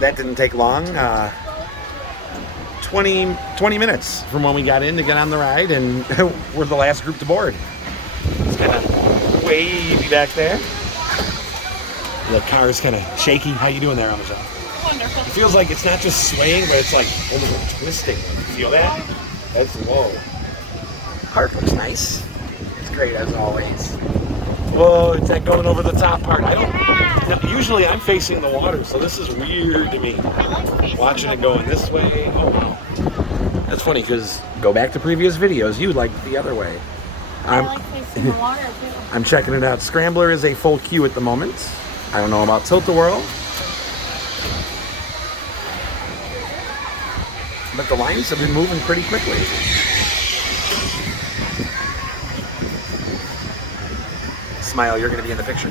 that didn't take long. 20 minutes from when we got in to get on the ride, and we're the last group to board. It's kind of wavy back there. The car is kind of shaky. How you doing there, Amazon? Wonderful. It feels like it's not just swaying, but it's like almost twisting. You feel that? That's whoa. Park looks nice. It's great as always. Whoa, it's that going over the top part. I don't. No, usually I'm facing the water, so this is weird to me. Watching it going this way. Oh wow. That's funny because go back to previous videos. You like the other way. I like facing the water too. I'm checking it out. Scrambler is a full queue at the moment. I don't know about Tilt-A-Whirl, but the lines have been moving pretty quickly. Smile, you're going to be in the picture.